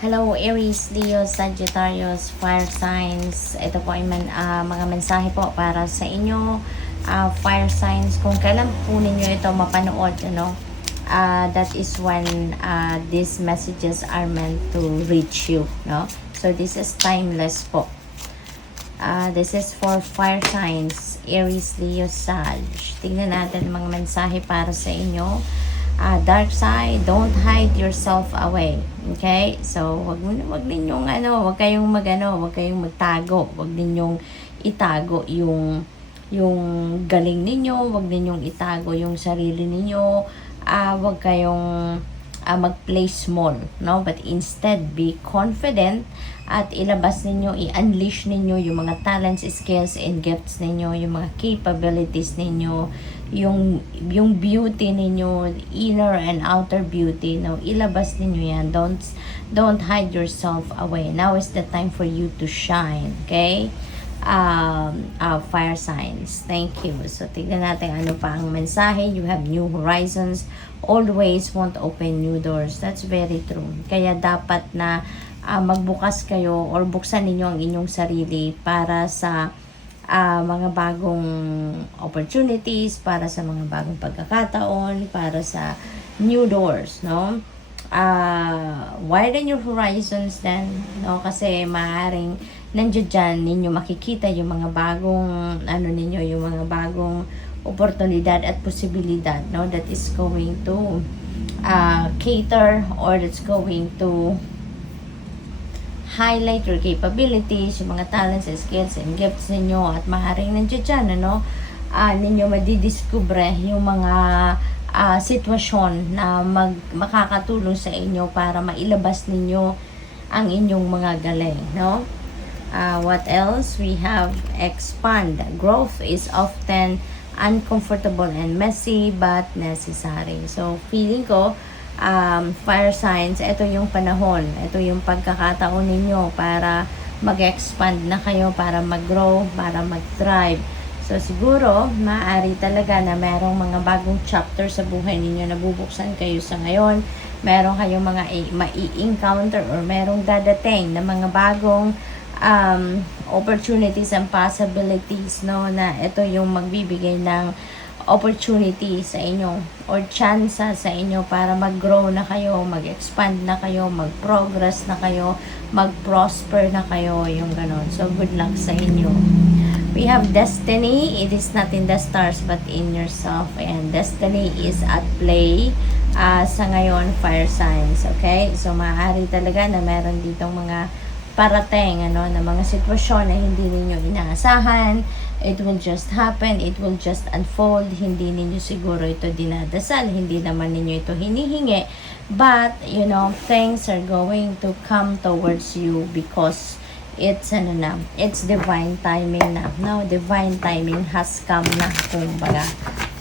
Hello Aries, Leo, Sagittarius, Fire Signs. Ito po ay mga mensahe po para sa inyo, Fire Signs. Kung kailan po ninyo ito mapanood, that is when these messages are meant to reach you. No? So this is timeless po. This is for Fire Signs, Aries, Leo, Sag. Tingnan natin mga mensahe para sa inyo. Dark side, don't hide yourself away. Okay? So, wag ninyong wag kayong wag kayong magtago. Wag ninyong itago yung galing ninyo, wag ninyong itago yung sarili ninyo. Wag kayong mag-play small, no? But instead be confident at ilabas ninyo, i-unleash ninyo yung mga talents, skills, and gifts ninyo, yung mga capabilities ninyo, yung beauty ninyo, inner and outer beauty, no? Ilabas ninyo yan. Don't hide yourself away. Now is the time for you to shine, okay? Fire signs. Thank you. So, tignan natin ano pa ang mensahe. You have new horizons. Old ways won't open new doors. That's very true. Kaya dapat na magbukas kayo or buksan ninyo ang inyong sarili para sa mga bagong opportunities, para sa mga bagong pagkakataon, para sa new doors, no? Widen your horizons then, no? Kasi maaaring nandiyan dyan ninyo makikita yung mga bagong yung mga bagong oportunidad at posibilidad, no? That is going to cater or that's going to highlight your capabilities, yung mga talents and skills and gifts ninyo, at maaaring nandiyan dyan, ninyo madidiscover yung mga sitwasyon na makakatulong sa inyo para mailabas ninyo ang inyong mga galing, no? What else? We have expand. Growth is often uncomfortable and messy but necessary. So, feeling ko, fire signs, ito yung panahon, ito yung pagkakataon ninyo para mag-expand na kayo, para mag-grow, para mag-thrive. So, siguro, maaari talaga na merong mga bagong chapter sa buhay ninyo na bubuksan kayo sa ngayon. Meron kayong mga mai-encounter or merong dadating na mga bagong opportunities and possibilities, no, na ito yung magbibigay ng opportunity sa inyo or chance sa inyo para mag-grow na kayo, mag-expand na kayo, mag-progress na kayo, mag-prosper na kayo, yung ganon. So, good luck sa inyo. We have destiny. It is not in the stars but in yourself, and destiny is at play sa ngayon, fire signs. Okay? So, maaari talaga na meron ditong mga parating na mga sitwasyon na hindi ninyo inaasahan. It will just happen, it will just unfold. Hindi ninyo siguro ito dinadasal, hindi naman ninyo ito hinihingi, but things are going to come towards you because it's it's divine timing na, no? Divine timing has come na, kumbaga.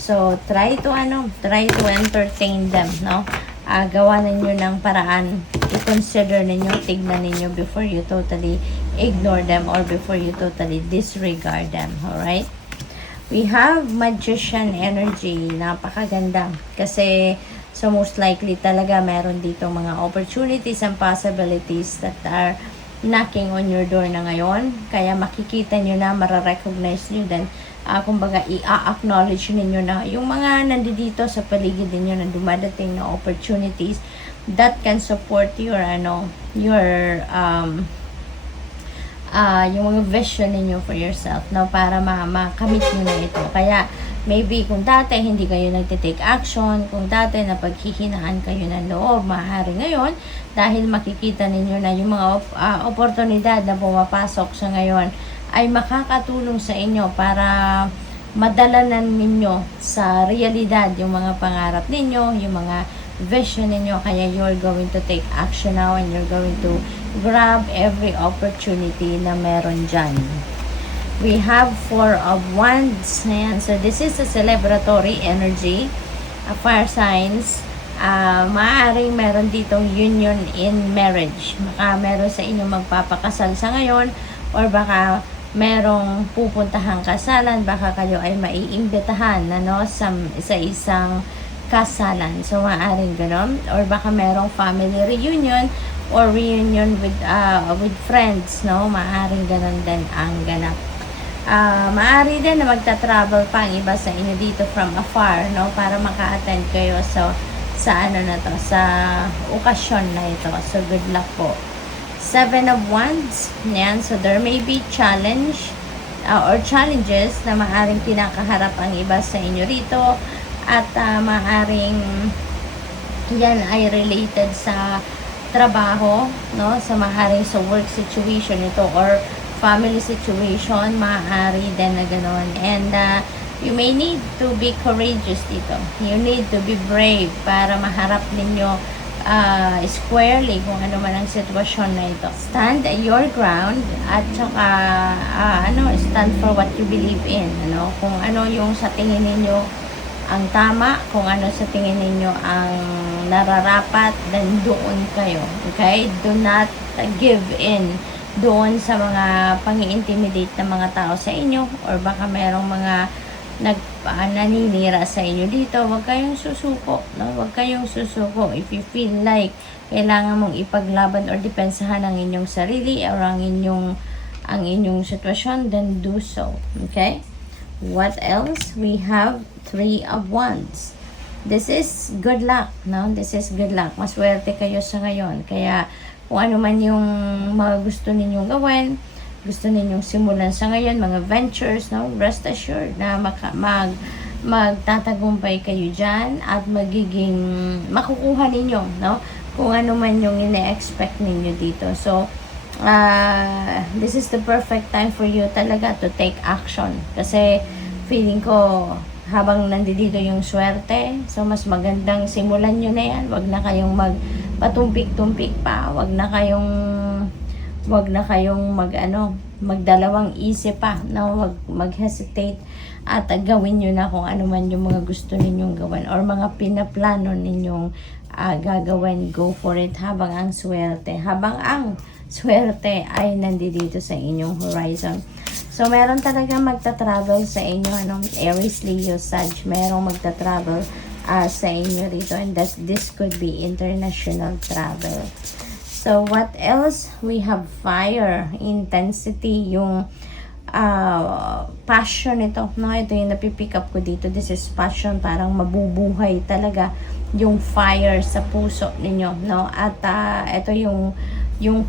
So try to entertain them, no? Gawa ninyo ng paraan, i-consider ninyo, tignan ninyo before you totally ignore them or before you totally disregard them. Alright? We have magician energy. Napakaganda. Kasi, so most likely talaga meron dito mga opportunities and possibilities that are knocking on your door na ngayon. Kaya makikita nyo na, mararecognize nyo, then kumbaga i-acknowledge ninyo na yung mga nandito sa paligid ninyo na dumadating na opportunities that can support your yung mga vision ninyo for yourself, no, para makamit nyo na ito. Kaya maybe kung dati hindi kayo nagte-take action, kung dati napaghihinaan kayo ng loob, maaari ngayon dahil makikita ninyo na yung mga oportunidad na pumapasok sa ngayon ay makakatulong sa inyo para madalanan ninyo sa realidad yung mga pangarap ninyo, yung mga vision ninyo. Kaya you're going to take action now and you're going to grab every opportunity na meron dyan. We have Four of Wands. Ayan. So this is a celebratory energy. Fire signs. Maaaring meron ditong union in marriage. Baka meron sa inyo magpapakasal sa ngayon, or baka merong pupuntahang kasalan, baka kayo ay maiimbitahan sa isang kasalan. So, maaaring gano'n. Or baka merong family reunion or reunion with friends, no? Maaring ganun din ang ganap. Maaari din na magta-travel pa ang iba sa inyo dito from afar, no? Para maka-attend kayo sa ano na to, sa okasyon na ito. So, good luck po. 7 of Wands. Yan. So, there may be challenge or challenges na maaring kinakaharap ang iba sa inyo rito. At maaring yan ay related sa trabaho, no? Sa maaring sa work situation ito or family situation, maaari din na gano'n. And you may need to be courageous dito. You need to be brave para maharap ninyo squarely kung ano man ang sitwasyon na ito. Stand your ground at saka stand for what you believe in. Ano? Kung ano yung sa tingin ninyo ang tama, kung ano sa tingin ninyo ang nararapat, then doon kayo. Okay? Do not give in doon sa mga pang-i-intimidate ng mga tao sa inyo or baka merong mga naninira sa inyo dito. Huwag kayong susuko, no? Huwag kayong susuko. If you feel like kailangan mong ipaglaban or depensahan ang inyong sarili or ang inyong sitwasyon, then do so. Okay? What else? We have 3 of Wands. This is good luck, no? This is good luck. Maswerte kayo sa ngayon. Kaya kung ano man yung mga gusto ninyong gawin, gusto ninyong simulan sa ngayon, mga ventures, no? Rest assured na magtatagumpay kayo dyan at makukuha ninyo, no? Kung ano man yung ine-expect ninyo dito. So, this is the perfect time for you talaga to take action. Kasi, feeling ko, habang nandito yung swerte, so mas magandang simulan nyo na yan. Wag na kayong magpatumpik-tumpik pa. Wag na kayong magdalawang isip pa, no? Wag mag-hesitate at gawin nyo na kung ano man yung mga gusto ninyong gawin or mga pinaplano ninyong gagawin. Go for it habang ang swerte ay nandito sa inyong horizon. So, meron talaga magta-travel sa inyo, Aries, Leo, Sag, merong magta-travel sa inyo rito, and this could be international travel. So, what else? We have fire, intensity, yung passion ito, no? Ito yung napipick up ko dito. This is passion, parang mabubuhay talaga yung fire sa puso ninyo, no? At ito yung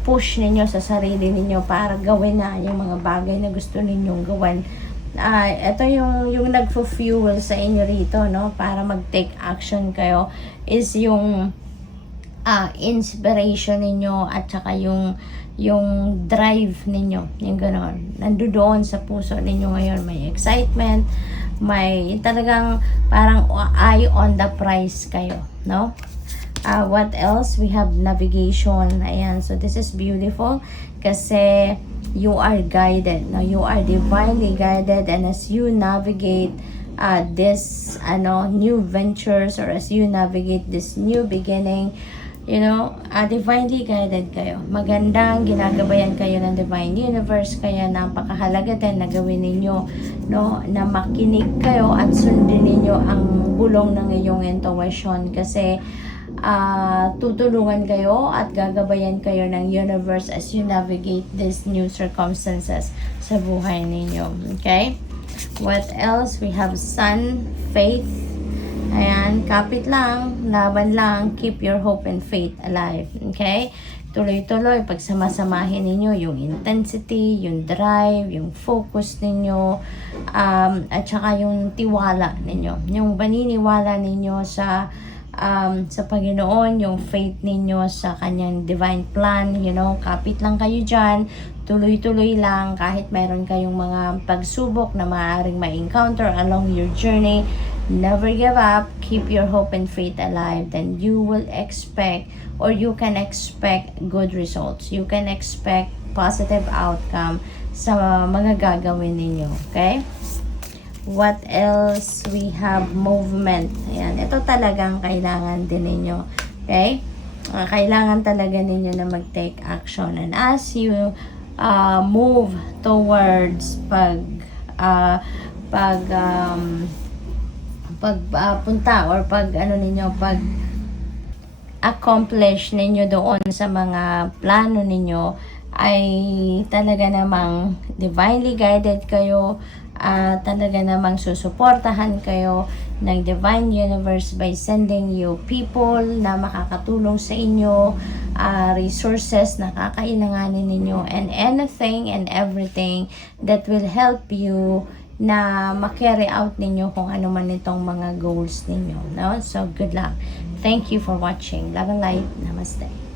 push ninyo sa sarili ninyo para gawin na yung mga bagay na gusto ninyong gawin. Ito yung nagfo-fuel sa inyo rito, no? Para mag-take action kayo is yung inspiration ninyo at saka yung drive ninyo, yung gano'n. Nandoon sa puso ninyo ngayon. May excitement, may talagang parang eye on the prize kayo, no? What else? We have navigation. Ayan. So, this is beautiful kasi you are guided. No? You are divinely guided, and as you navigate this new ventures or as you navigate this new beginning, divinely guided kayo. Magandang ginagabayan kayo ng Divine Universe, kaya napakahalaga din na gawin ninyo, no, na makinig kayo at sundin ninyo ang bulong ng iyong intuition kasi tutulungan kayo at gagabayan kayo ng universe as you navigate these new circumstances sa buhay ninyo. Okay? What else? We have Sun, faith. Ayan, kapit lang, laban lang, keep your hope and faith alive. Okay? Tuloy-tuloy, pagsamasamahin ninyo yung intensity, yung drive, yung focus ninyo, at saka yung tiwala ninyo. Yung paniniwala ninyo sa Panginoon, yung faith ninyo sa kanyang divine plan, kapit lang kayo dyan, tuloy-tuloy lang, kahit meron kayong mga pagsubok na maaaring ma-encounter along your journey, never give up, keep your hope and faith alive, then you will expect, or you can expect good results. You can expect positive outcome sa mga gagawin ninyo, okay? What else? We have movement. Ayan. Ito talagang kailangan din ninyo. Okay? Kailangan talaga ninyo na mag-take action. And as you move towards pagpunta or accomplish ninyo doon sa mga plano ninyo ay talaga namang divinely guided kayo, talaga namang susuportahan kayo ng Divine Universe by sending you people na makakatulong sa inyo, resources na kakailanganin ninyo, and anything and everything that will help you na ma-carry out ninyo kung ano man itong mga goals ninyo, no? So, good luck. Thank you for watching. Love and light. Namaste.